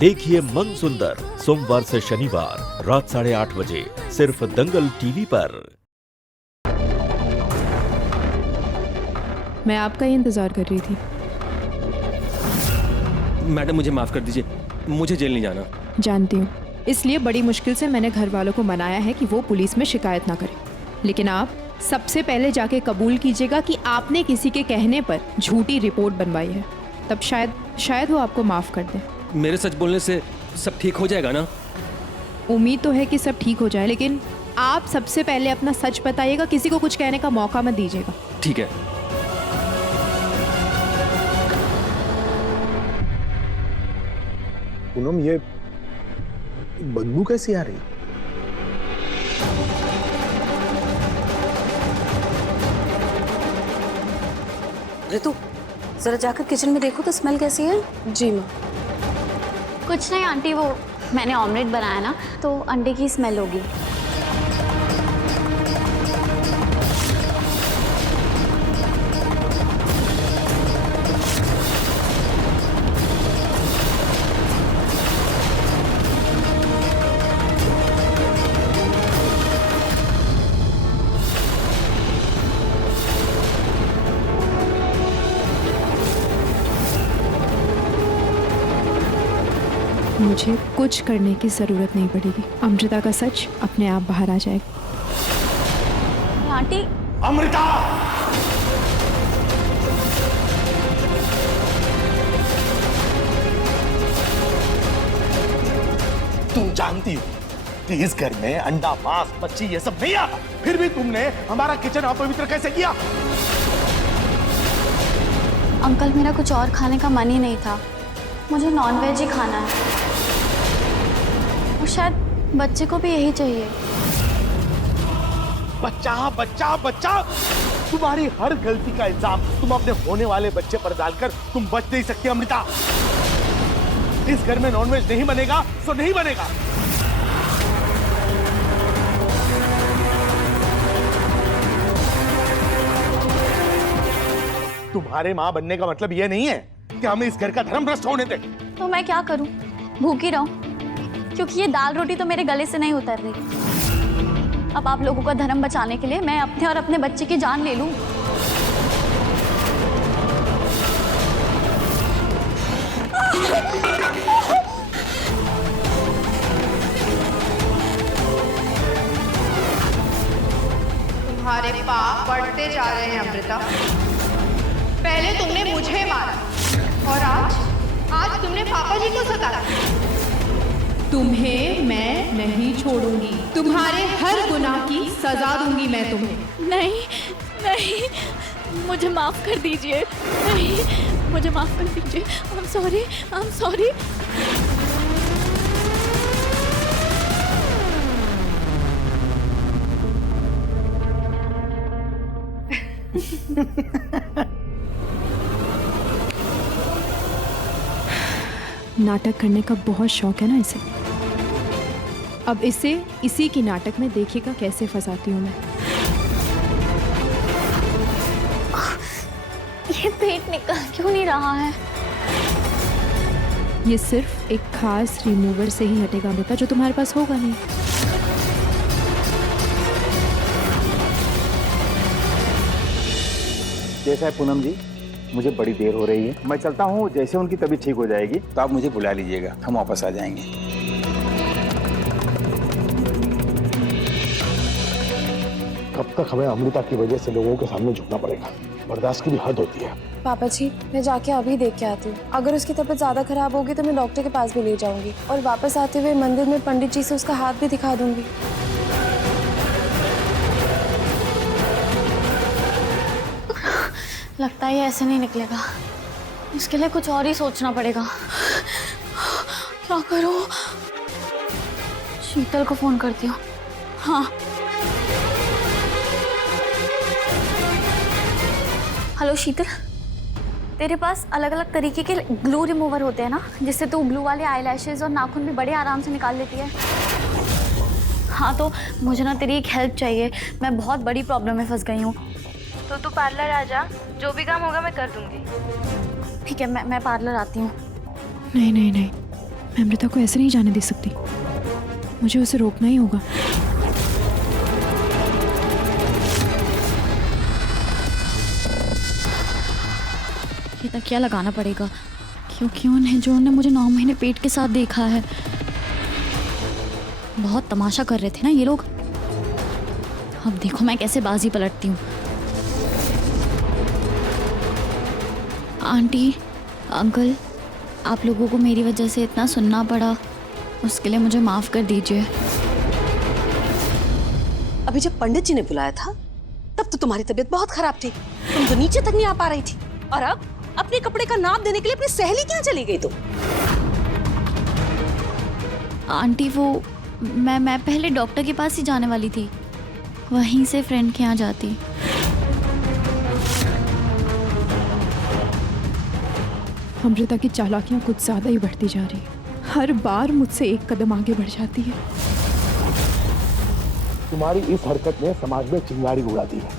देखिए मन सुंदर सोमवार से शनिवार रात 8:30 बजे सिर्फ दंगल टीवी पर। मैं आपका ही इंतजार कर रही थी। मैडम मुझे माफ कर दीजिए, मुझे जेल नहीं जाना। जानती हूँ, इसलिए बड़ी मुश्किल से मैंने घर वालों को मनाया है कि वो पुलिस में शिकायत ना करें। लेकिन आप सबसे पहले जाके कबूल कीजिएगा कि आपने किसी के कहने पर झूठी रिपोर्ट बनवाई है, तब शायद वो आपको माफ कर दे। मेरे सच बोलने से सब ठीक हो जाएगा ना? उम्मीद तो है कि सब ठीक हो जाए, लेकिन आप सबसे पहले अपना सच बताइएगा, किसी को कुछ कहने का मौका मत दीजिएगा। ठीक है। पूनम, ये बदबू कैसी आ रही? ऋतु, जरा जाकर किचन में देखो तो स्मेल कैसी है। जी माँ। कुछ नहीं आंटी, वो मैंने ऑमलेट बनाया ना, तो अंडे की स्मेल होगी। मुझे कुछ करने की ज़रूरत नहीं पड़ेगी। अमृता का सच अपने आप बाहर आ जाएगा। आंटी, अमृता! तुम जानती हो कि इस घर में अंडा, मांस, मच्छी ये सब नहीं आता, फिर भी तुमने हमारा किचन अपवित्र कैसे किया? अंकल मेरा कुछ और खाने का मन ही नहीं था, मुझे नॉनवेज ही खाना है और शायद बच्चे को भी यही चाहिए। बच्चा बच्चा बच्चा, तुम्हारी हर गलती का इल्जाम तुम अपने होने वाले बच्चे पर डालकर तुम बच नहीं सकती अमृता। इस घर में नॉनवेज नहीं बनेगा तो नहीं बनेगा। तुम्हारे मां बनने का मतलब यह नहीं है कि हमें इस घर का धर्म भ्रष्ट होने दें। तो मैं क्या करूं, भूखी रहूं? क्योंकि ये दाल रोटी तो मेरे गले से नहीं उतर रही। अब आप लोगों का धर्म बचाने के लिए मैं अपने और अपने बच्चे की जान ले लूं? तुम्हारे पाप बढ़ते जा रहे हैं अमृता। पहले तुमने मुझे मारा और आज तुमने पापा जी को सताया। तुम्हें मैं नहीं छोड़ूंगी, तुम्हारे हर गुनाह की सजा दूंगी मैं तुम्हें। नहीं नहीं, मुझे माफ कर दीजिए। नहीं, मुझे माफ कर दीजिए। I am sorry. नाटक करने का बहुत शौक है ना इसे। अब इसी की नाटक में देखिएगा कैसे फंसाती हूँ मैं। ये पेट निकल क्यों नहीं रहा है? ये सिर्फ एक खास रिमूवर से ही हटेगा बेटा, जो तुम्हारे पास होगा नहीं। जैसा है पूनम जी, मुझे बड़ी देर हो रही है, मैं चलता हूँ। जैसे उनकी तबीयत ठीक हो जाएगी तो आप मुझे बुला लीजिएगा, हम वापस आ जाएंगे। कब तक हमें अमृता की वजह से लोगों के सामने झुकना पड़ेगा? बर्दाश्त की भी हद होती है। पापा जी, मैं जाके अभी देख के आती हूँ। अगर उसकी तबीयत ज्यादा खराब होगी तो मैं डॉक्टर के पास भी ले जाऊंगी और वापस आते हुए मंदिर में पंडित जी से उसका हाथ भी दिखा दूंगी। लगता है ये ऐसे नहीं निकलेगा, इसके लिए कुछ और ही सोचना पड़ेगा। क्या करूं? शीतल को फोन करती हूँ। हाँ, हेलो शीतल, तेरे पास अलग अलग तरीके के ग्लू रिमूवर होते हैं ना, जिससे तू ब्लू वाले आईलैशेस और नाखून भी बड़े आराम से निकाल लेती है। हाँ, तो मुझे ना तेरी एक हेल्प चाहिए, मैं बहुत बड़ी प्रॉब्लम में फंस गई हूँ। तो तू पार्लर आ जा, जो भी काम होगा मैं कर दूंगी। ठीक है, मैं पार्लर आती हूँ। नहीं, मैं अमृता को ऐसे नहीं जाने दे सकती, मुझे उसे रोकना ही होगा। ये तकिया लगाना पड़ेगा क्योंकि उन हिजड़ों ने मुझे 9 महीने पेट के साथ देखा है। बहुत तमाशा कर रहे थे ना ये लोग। अब देखो मैं कैसे बाजी पलटती हूँ। आंटी, अंकल, आप लोगों को मेरी वजह से इतना सुनना पड़ा, उसके लिए मुझे माफ कर दीजिए। अभी जब पंडित जी ने बुलाया था तब तो तुम्हारी तबीयत बहुत खराब थी, तुम तो नीचे तक नहीं आ पा रही थी, और अब अपने कपड़े का नाप देने के लिए अपनी सहेली क्या चली गई तुम? आंटी वो मैं पहले डॉक्टर के पास ही जाने वाली थी, वहीं से फ्रेंड के यहाँ जाती। अमृता की चालाकियां कुछ ज्यादा ही बढ़ती जा रही है, हर बार मुझसे एक कदम आगे बढ़ जाती है। तुम्हारी इस हरकत ने समाज में चिंगारी उड़ा दी है,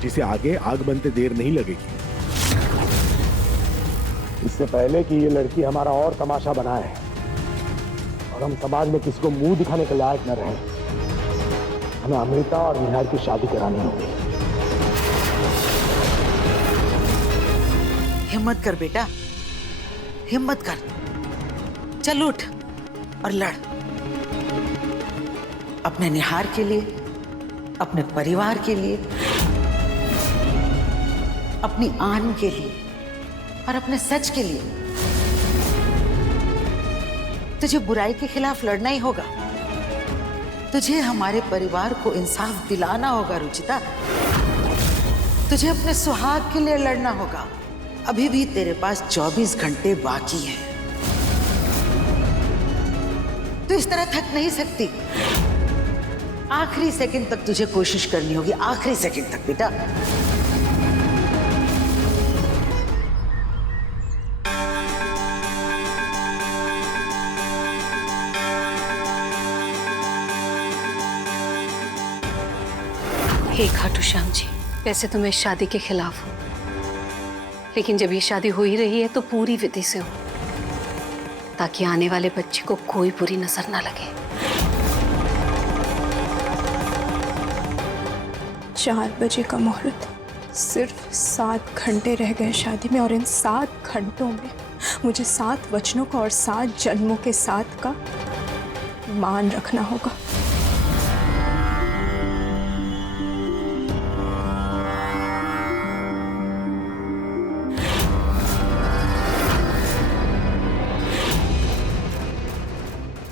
जिसे आगे आग बनते देर नहीं लगेगी। इससे पहले कि ये लड़की हमारा और तमाशा बनाए और हम समाज में किसी को मुंह दिखाने के लायक न रहे, हमें अमृता और निहार की शादी करानी होगी। हिम्मत कर बेटा, हिम्मत कर, चल उठ और लड़। अपने निहार के लिए, अपने परिवार के लिए, अपनी आन के लिए और अपने सच के लिए। तुझे बुराई के खिलाफ लड़ना ही होगा। तुझे हमारे परिवार को इंसाफ दिलाना होगा रुचिता। तुझे अपने सुहाग के लिए लड़ना होगा। अभी भी तेरे पास 24 घंटे बाकी हैं। तू इस तरह थक नहीं सकती। आखिरी सेकंड तक तुझे कोशिश करनी होगी, आखिरी सेकंड तक बेटा। हे खाटू श्याम जी, वैसे तो मैं शादी के खिलाफ हूँ, लेकिन जब ये शादी हो ही रही है तो पूरी विधि से हो, ताकि आने वाले बच्चे को कोई बुरी नजर ना लगे। 4 बजे का मुहूर्त, सिर्फ 7 घंटे रह गए शादी में, और इन 7 घंटों में मुझे 7 वचनों का और 7 जन्मों के साथ का मान रखना होगा।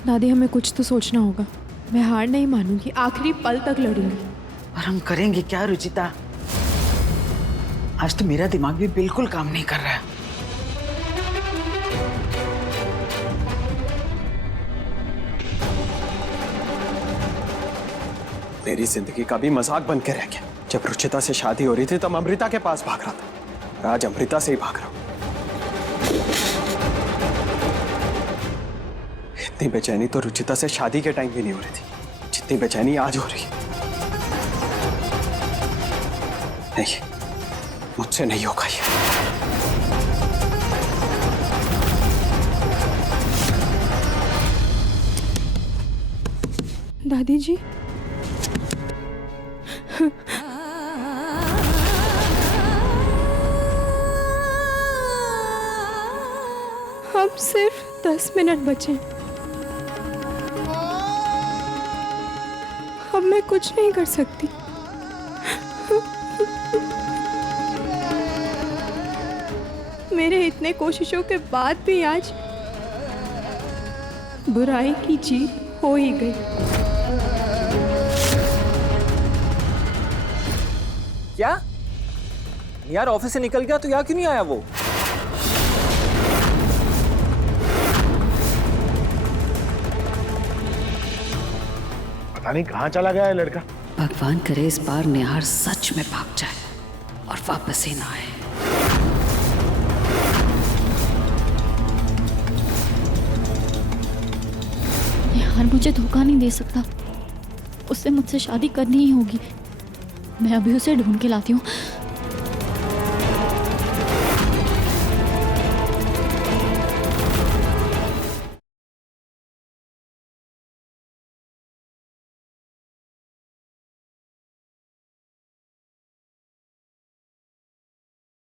दादी, हमें कुछ तो सोचना होगा। मैं हार नहीं मानूंगी, आखिरी पल तक लड़ूंगी। और हम करेंगे क्या रुचिता? आज तो मेरा दिमाग भी बिल्कुल काम नहीं कर रहा। मेरी जिंदगी का भी मजाक बन के रह गया। जब रुचिता से शादी हो रही थी तब अमृता के पास भाग रहा था, आज अमृता से ही भाग रहा हूं। इतनी बेचैनी तो रुचिता से शादी के टाइम भी नहीं हो रही थी, जितनी बेचैनी आज हो रही है। नहीं, मुझसे नहीं होगा ये। दादी जी, अब सिर्फ 10 मिनट बचे। अब मैं कुछ नहीं कर सकती। मेरे इतने कोशिशों के बाद भी आज बुराई की जीत हो ही गई। क्या यार, ऑफिस से निकल गया तो यहाँ क्यों नहीं आया वो? पता नहीं कहाँ चला गया है लड़का। भगवान करे इस बार निहार सच में भाग जाए और वापस ही ना आए। निहार मुझे धोखा नहीं दे सकता, उससे मुझसे शादी करनी ही होगी। मैं अभी उसे ढूंढ के लाती हूँ।